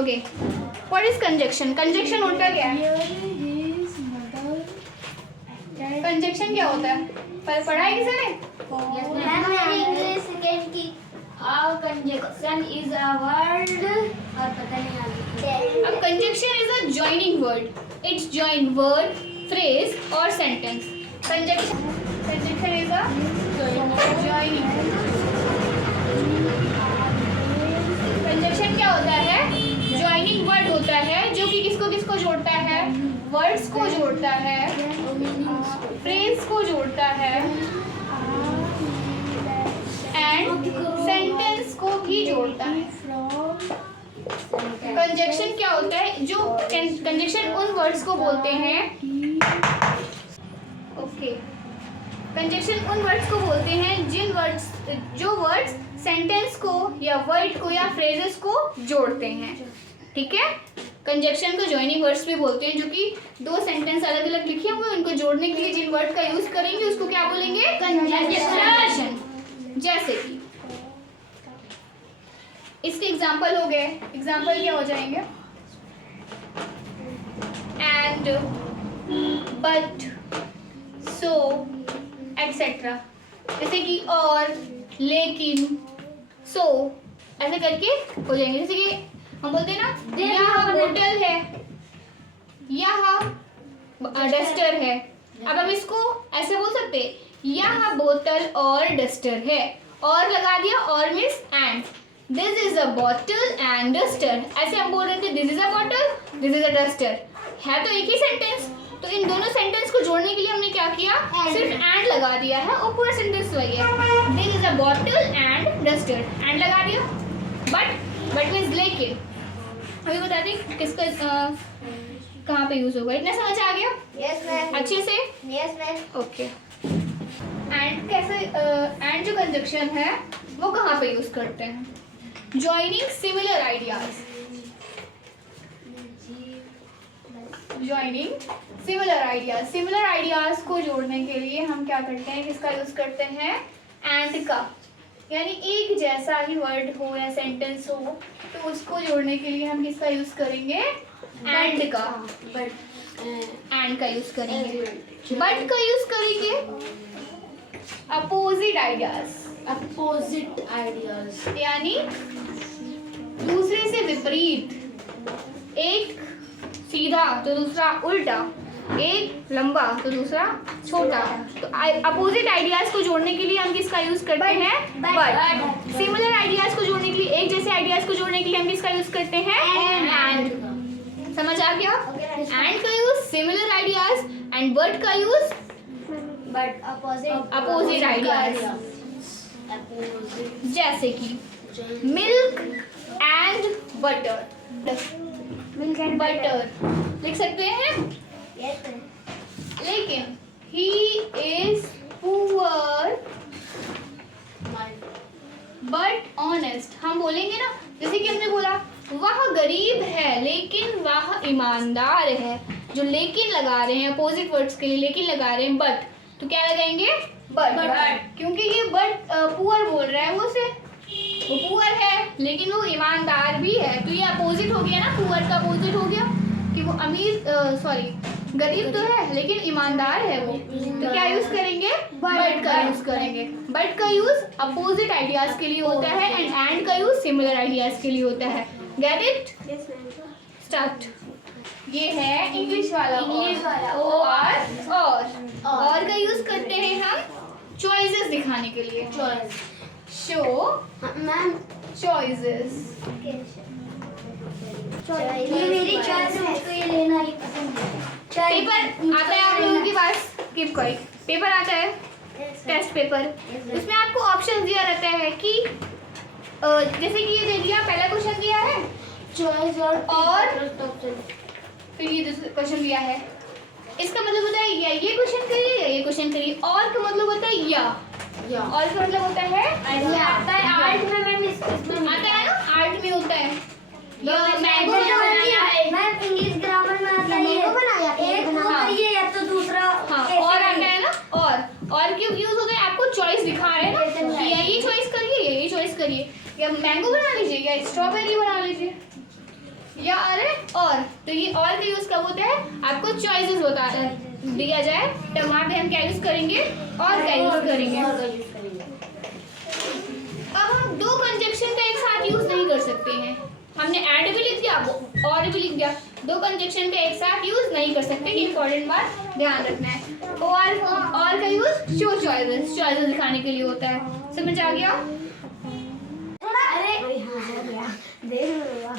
Okay, what is conjunction? Conjunction उनका क्या है? कंजक्शन क्या होता है? पढ़ा है किसी ने? कंजक्शन इज अ वर्ड और पता नहीं आगे। अब conjunction is a joining word, it's join word, phrase और sentence. Conjunction is a joining. Conjunction क्या होता है? जॉइनिंग वर्ड होता है जो कि किसको किसको जोड़ता है? वर्ड्स को जोड़ता है, फ्रेज को जोड़ता है एंड सेंटेंस को भी जोड़ता है। कंजक्शन क्या होता है? जो कंजक्शन उन वर्ड्स को बोलते हैं, ओके, कंजक्शन उन वर्ड्स को बोलते हैं जो वर्ड्स सेंटेंस को या वर्ड को या फ्रेजेस को जोड़ते हैं। ठीक है, कंजक्शन को जॉइनिंग वर्ड्स भी बोलते हैं, जो कि दो सेंटेंस अलग अलग लिखे हुए उनको जोड़ने के लिए जिन वर्ड का यूज करेंगे उसको क्या बोलेंगे? कंजक्शन। जैसे कि इसके एग्जाम्पल हो गए। एग्जाम्पल क्या हो जाएंगे? And, but, so, etcetera. जैसे कि और, लेकिन, सो, ऐसे करके हो जाएंगे। जैसे कि हम बोलते हैं ना, यहाँ बोतल है, यहाँ डस्टर है। अब हम इसको ऐसे बोल सकते हैं, यहाँ बोतल और डस्टर है, और लगा दिया, और means and. This is a bottle and duster. ऐसे हम बोल रहे थे, this is a bottle, this is a duster. है तो एक ही सेंटेंस, तो इन दोनों सेंटेंस को जोड़ने के लिए हमने क्या किया? सिर्फ एंड लगा दिया है और पूरा सेंटेंस वही है, this is a bottle and duster, and लगा दिया। बट मीन्स लेकिन। अभी बता दें किसका कहाँ पे यूज होगा? इतना समझ आ गया? Yes ma'am. अच्छे से? Yes ma'am. ओके। एंड कैसे? एंड जो कंजक्शन है वो कहाँ पे यूज करते हैं? Joining similar ideas. Joining similar ideas. Similar ideas को जोड़ने के लिए हम क्या करते हैं? किसका यूज करते हैं? एंड का। यानी एक जैसा ही वर्ड हो या सेंटेंस हो तो उसको जोड़ने के लिए हम किसका यूज करेंगे? एंड का। एंड का यूज करेंगे। बट का यूज करेंगे अपोजिट आइडियाज। अपोजिट आइडियाज यानी दूसरे से विपरीत, एक सीधा तो दूसरा उल्टा, एक लंबा तो दूसरा छोटा। तो अपोजिट आइडियाज को जोड़ने के लिए हम किसका यूज करते हैं? बट। सिमिलर आइडियाज को जोड़ने के लिए, एक जैसे आइडियाज को जोड़ने के लिए हम किसका यूज करते हैं? एंड। समझ आ गया? एंड का use similar ideas and but का यूज बट अपोजिट आइडियाज। जैसे कि milk and butter. Milk and butter लिख सकते हैं। Yes ma'am. लेकिन he is poor but honest। हम बोलेंगे ना, जैसे कि हमने बोला वह गरीब है लेकिन वह ईमानदार है। जो लेकिन लगा रहे हैं अपोजिट वर्ड्स के लिए, लेकिन लगा रहे हैं बट, तो क्या लगाएंगे? बट। क्योंकि ये बट पुअर बोल रहा है, वो पुअर है लेकिन वो ईमानदार भी है, तो ये अपोजिट हो गया ना, पुअर का अपोजिट हो गया कि वो गरीब तो है लेकिन ईमानदार है वो। तो क्या यूज करेंगे? बट का यूज करेंगे। बट का यूज अपोजिट आइडियाज के लिए होता है एंड का यूज सिमिलर आइडियाज के लिए होता है। Get it? Yes ma'am. Start. ये है इंग्लिश वाला। और का यूज करते हैं हम चॉइसेस दिखाने के लिए। Show ma'am choices. ये मेरी चॉइस है, मुझको ये लेना ही पसंद है। पेपर आता है आप लोगों के पास? Keep quiet. पेपर आता है, टेस्ट पेपर। उसमें आपको ऑप्शन दिया रहता है कि जैसे कि ये दे दिया, पहला क्वेश्चन दिया है चॉइस और फिर ये दूसरा क्वेश्चन दिया है। इसका मतलब होता है या ये क्वेश्चन करिए या ये क्वेश्चन करिए। और का मतलब होता है या और का मतलब होता है आता है आर्ट में। मैम इसमें आता है ना, आर्ट में होता है। मैंगो बनाया है। मैम इंग्लिश ग्रामर में आता है। मैंगो बनाया एक हाँ। ये या तो दूसरा। हाँ, और आता है ना। और क्यों यूज होता है? आपको चॉइस दिखा रहे हैं ना कि ये चॉइस करिए, ये चॉइस करिए। या मैंगो बना लीजिए या स्ट्रॉबेरी बना लीजिए या अरे और। तो ये और का यूज कब होता है, आपको चॉइसेस बता दिया जाए तो वहाँ पे हम क्या यूज करेंगे, और का यूज करेंगे। अब हम दो कंजक्शन का एक साथ यूज नहीं कर सकते हैं, हमने ऐड भी लिख दिया और भी लिख दिया, दो कंजक्शन का एक साथ यूज नहीं कर सकते, ये इंपॉर्टेंट बात ध्यान रखना है। और का यूज शो चॉइसेस दिखाने के लिए होता है, समझ आ गया।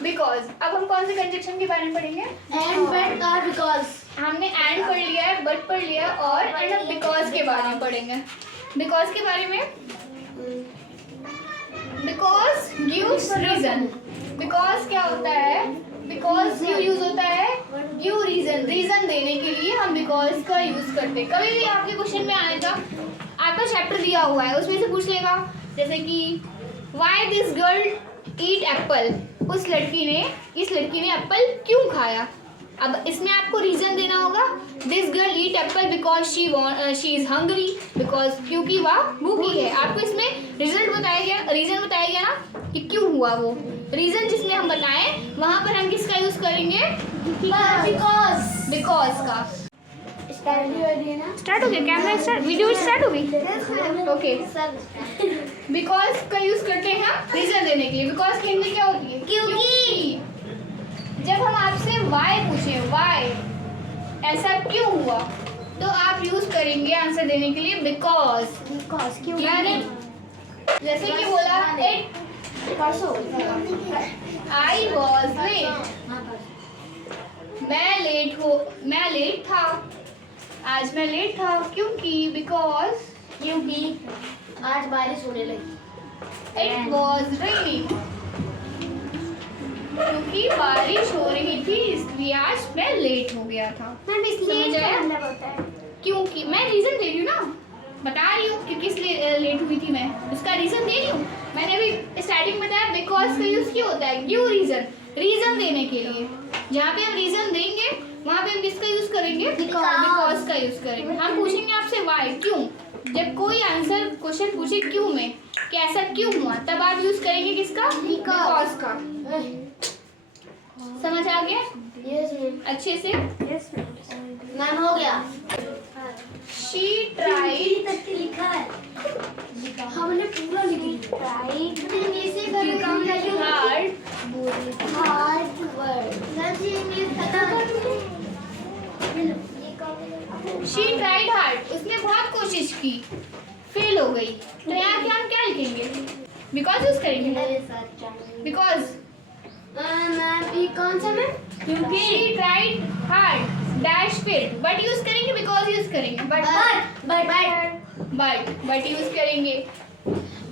बिकॉज अब हम कौन से कंजक्शन के बारे में पढ़ेंगे, एंड बट और बिकॉज। हमने एंड पढ़ लिया है, बट पढ़ लिया और एंड अब बिकॉज के बारे में पढ़ेंगे। बिकॉज के बारे में, बिकॉज गिव्स रीजन। बिकॉज क्या होता है, बिकॉज यूज होता है गिव रीजन, रीजन देने के लिए हम बिकॉज का यूज करते हैं। कभी भी आपके क्वेश्चन में आएगा, आपका चैप्टर दिया हुआ है उसमें से पूछ लेगा, जैसे कि why this girl eat Apple, इस लड़की ने एप्पल क्यों खाया। अब इसमें आपको रीजन देना होगा, this girl eat Apple because she is hungry, because क्योंकि वह भूखी है। आपको इसमें रीजन बताया गया ना कि क्यों हुआ, वो रीजन जिसमें हम बताएं वहां पर हम किसका यूज करेंगे, बिकॉज का। स्टार्ट हो गया कैमरा, स्टार्ट वीडियो स्टार्ट हो गई। ओके, बिकॉज का यूज करते हैं रीजन देने के लिए। बिकॉज की हिंदी क्या होती है, क्योंकि। जब हम आपसे वाई पूछे, वाई ऐसा क्यों हुआ, तो आप यूज करेंगे आंसर देने के लिए बिकॉज। यानी जैसे कि बोला इट आई वॉज लेट, मैं लेट था, आज मैं लेट था क्योंकि, क्योंकि आज बारिश होने लगी। इट वॉज रेनिंग, क्योंकि बारिश हो रही थी इसलिए आज मैं लेट हो गया था। समझ आया? क्योंकि मैं रीजन दे रही हूँ ना, बता रही हूँ कि किस लिए लेट हुई थी, मैं उसका रीजन दे रही हूँ। मैंने अभी स्टार्टिंग में बताया बिकॉज का यूज क्यों होता है, गिव रीजन देने के लिए। जहाँ पे हम रीजन देंगे वहाँ पे हम किसका यूज करेंगे, बिकॉज का यूज करेंगे। हम पूछेंगे आपसे वाई, क्यों। जब कोई आंसर क्वेश्चन पूछे क्यों में कि ऐसा क्यों हुआ, तब आप यूज करेंगे किसका, बिकॉज का। समझ आ गया अच्छे से? मैम हो गया। She tried लिखा है, हमने पूरा लिख लिया। Tried ऐसे hard word। She tried hard, उसने बहुत कोशिश की, फेल हो गई, तो यहाँ क्या हम क्या लिखेंगे, बिकॉज यूज करेंगे। बिकॉज कौन सा मैम, क्योंकि she tried hard डैश फिर बट यूज करेंगे, बिकॉज यूज करेंगे, बट यूज करेंगे।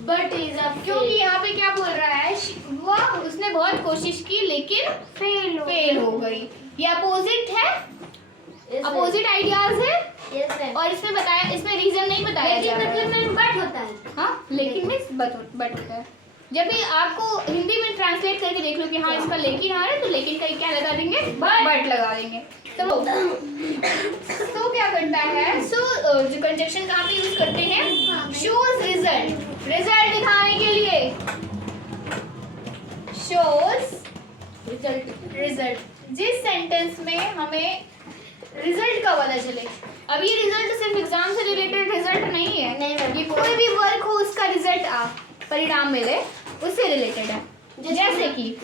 बट इज अ क्योंकि यहाँ पे क्या बोल रहा है, वह उसने बहुत कोशिश की लेकिन फेल हो गई। ये अपोजिट है, अपोजिट आइडियाज है, और इसमें बताया, इसमें रीजन नहीं बताया जा रहा है। मतलब में बट होता है। हाँ, लेकिन में बट होता है। जब भी आपको हिंदी में ट्रांसलेट करके देख लो कि हाँ इसका लेकिन आ रहा है, तो लेकिन का क्या लगा देंगे, बट लगा देंगे। तो क्या करता है, जो कंजक्शन कहाँ पे यूज करते हैं, शोज रिजल्ट दिखाने के लिए, शोज रिजल्ट। जिस सेंटेंस में हमें रिजल्ट का पता चले, अब ये रिजल्ट सिर्फ एग्जाम से रिलेटेड रिजल्ट नहीं है, ये कोई भी वर्क हो उसका रिजल्ट परिणाम मिले उससे रिलेटेड है। जैसे कि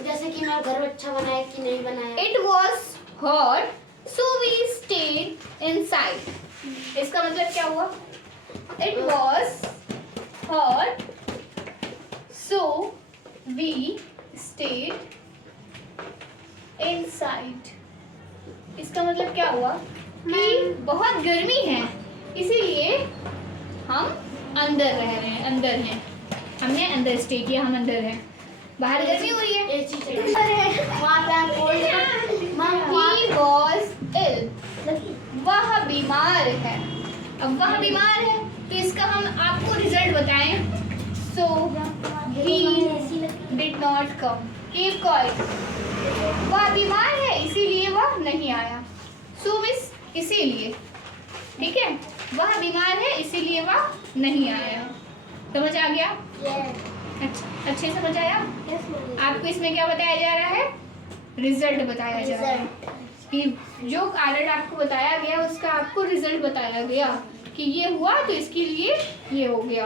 मैं घर अच्छा बनाया कि नहीं बनाया। It was hot so we stayed inside. इसका मतलब क्या हुआ, it was hot so we stayed inside. इसका मतलब क्या हुआ कि बहुत गर्मी है इसीलिए हम अंदर रह रहे हैं, अंदर हैं, हमने अंदर स्टे किया, हम अंदर हैं। बाहर गर्मी हो रही है, He was ill, वह बीमार है। अब वह बीमार है तो इसका हम आपको रिजल्ट बताएं, so he did not come, keep quiet। वह बीमार है इसीलिए वह नहीं आया, so मिस इसीलिए, ठीक है, वह बीमार है इसीलिए वह नहीं आया। समझ आ गया? अच्छे समझ आया? आपको इसमें क्या बताया जा रहा है? रिजल्ट बताया जा रहा है कि जो कारण आपको बताया गया उसका आपको रिजल्ट बताया गया कि ये हुआ तो इसके लिए ये हो गया।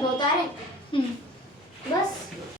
होता है हम्म बस।